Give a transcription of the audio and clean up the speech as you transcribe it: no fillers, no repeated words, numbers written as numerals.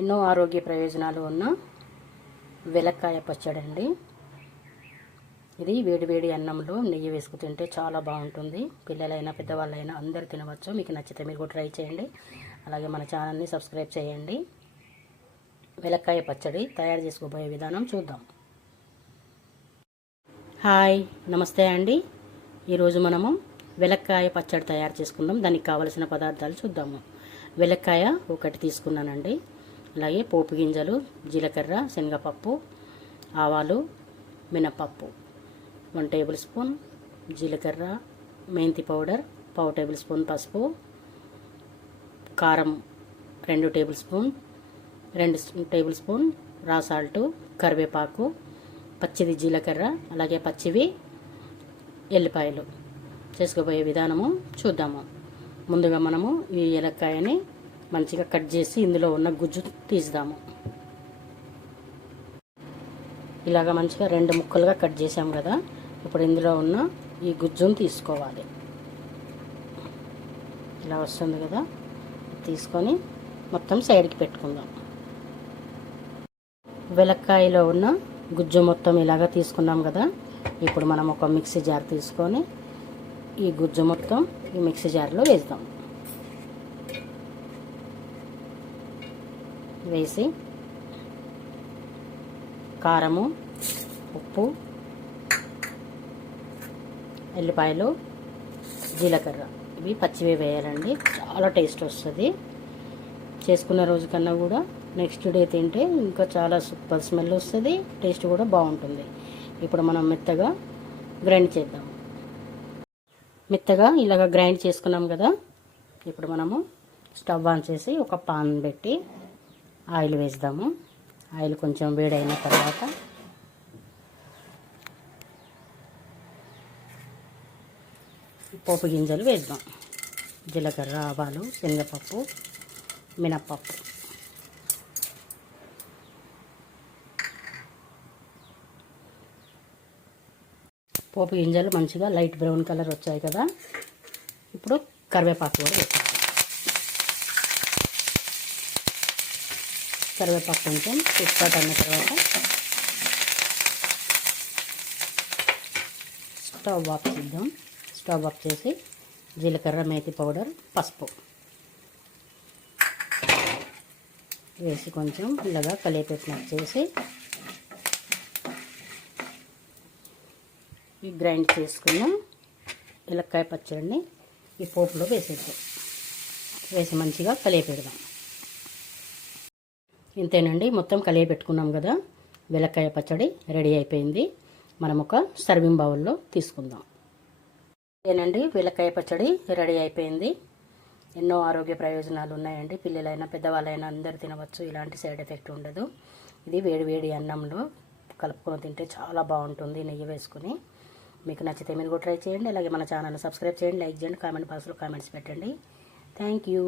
ఎన్నో ఆరోగ్య ప్రయోజనాలు ఉన్న వెలక్కాయ పచ్చడి అండి. ఇది వేడివేడి అన్నంలో నెయ్యి వేసుకు తింటే చాలా బాగుంటుంది. పిల్లలైనా పెద్దవాళ్ళైనా అందరూ తినవచ్చు. మీకు నచ్చితే మీరు కూడా ట్రై చేయండి. అలాగే మన ఛానల్ని సబ్స్క్రైబ్ చేయండి. వెలక్కాయ పచ్చడి తయారు చేసుకోబోయే విధానం చూద్దాం. హాయ్, నమస్తే అండి. ఈరోజు మనము వెలక్కాయ పచ్చడి తయారు చేసుకుందాం. దానికి కావలసిన పదార్థాలు చూద్దాము. వెలక్కాయ ఒకటి తీసుకున్నానండి. అలాగే పోపు గింజలు, జీలకర్ర, శనగపప్పు, ఆవాలు, మినపప్పు 1 టేబుల్ స్పూన్, జీలకర్ర, మెంతి పౌడర్ 1/2 టేబుల్ స్పూన్, పసుపు, కారం 2 టేబుల్ స్పూన్, 2 టేబుల్ స్పూన్ రా సాల్టు, కరివేపాకు, పచ్చిది జీలకర్ర, అలాగే పచ్చివి ఎల్లిపాయలు. చేసుకోబోయే విధానము చూద్దాము. ముందుగా మనము ఈ ఏలక్కాయని మంచిగా కట్ చేసి ఇందులో ఉన్న గుజ్జు తీద్దాము. ఇలాగ మంచిగా 2 ముక్కలుగా కట్ చేసాము కదా. ఇప్పుడు ఇందులో ఉన్న ఈ గుజ్జును తీసుకోవాలి. ఇలా వస్తుంది కదా, తీసుకొని మొత్తం సైడ్కి పెట్టుకుందాం. వెలక్కాయలో ఉన్న గుజ్జు మొత్తం ఇలాగా తీసుకున్నాం కదా. ఇప్పుడు మనం ఒక మిక్సీ జార్ తీసుకొని ఈ గుజ్జు మొత్తం ఈ మిక్సీ జార్లో వేద్దాం. వేసి కారము, ఉప్పు, ఎల్లిపాయలు, జీలకర్ర ఇవి పచ్చివే వేయాలండి. చాలా టేస్ట్ వస్తుంది. చేసుకున్న రోజు కన్నా కూడా నెక్స్ట్ డే తింటే ఇంకా చాలా సూపర్ స్మెల్ వస్తుంది. టేస్ట్ కూడా బాగుంటుంది. ఇప్పుడు మనం మెత్తగా గ్రైండ్ చేద్దాం. మెత్తగా ఇలాగ గ్రైండ్ చేసుకున్నాం కదా. ఇప్పుడు మనము స్టవ్ ఆన్ చేసి ఒక పాన్ పెట్టి ఆయిల్ వేద్దాము. ఆయిల్ కొంచెం వేడైన తర్వాత పోపు గింజలు వేద్దాం. జీలకర్ర, ఆవాలు, శనగపప్పు, మినప్పప్పు. పోపు గింజలు మంచిగా లైట్ బ్రౌన్ కలర్ వచ్చాయి కదా. ఇప్పుడు కరివేపాకు కూడా వేస్తాం. కరివేపాకు కొంచెం చిట్పాటు అన్న తర్వాత స్టవ్ ఆఫ్ చేద్దాం. స్టవ్ ఆఫ్ చేసి జీలకర్ర, మేతి పౌడర్, పసుపు వేసి కొంచెం ఇలాగా కలిపెట్టినట్టు చేసి ఈ గ్రైండ్ చేసుకున్న వెలక్కాయ పచ్చడిని ఈ పోపులో వేసేద్దాం. వేసి మంచిగా కలిపెడదాం. ఇంతేనండి, మొత్తం కలిపెట్టుకున్నాం కదా. వెలక్కాయ పచ్చడి రెడీ అయిపోయింది. మనం ఒక సర్వింగ్ బౌల్లో తీసుకుందాం. ఇంతేనండి, వెలక్కాయ పచ్చడి రెడీ అయిపోయింది. ఎన్నో ఆరోగ్య ప్రయోజనాలు ఉన్నాయండి. పిల్లలైనా పెద్దవాళ్ళైనా అందరూ తినవచ్చు. ఇలాంటి సైడ్ ఎఫెక్ట్ ఉండదు. ఇది వేడి అన్నంలో కలుపుకొని తింటే చాలా బాగుంటుంది నెయ్యి వేసుకుని. మీకు నచ్చితే మీరు కూడా ట్రై చేయండి. అలాగే మన ఛానల్ని సబ్స్క్రైబ్ చేయండి, లైక్ చేయండి, కామెంట్ బాక్స్లో కామెంట్స్ పెట్టండి. Thank you.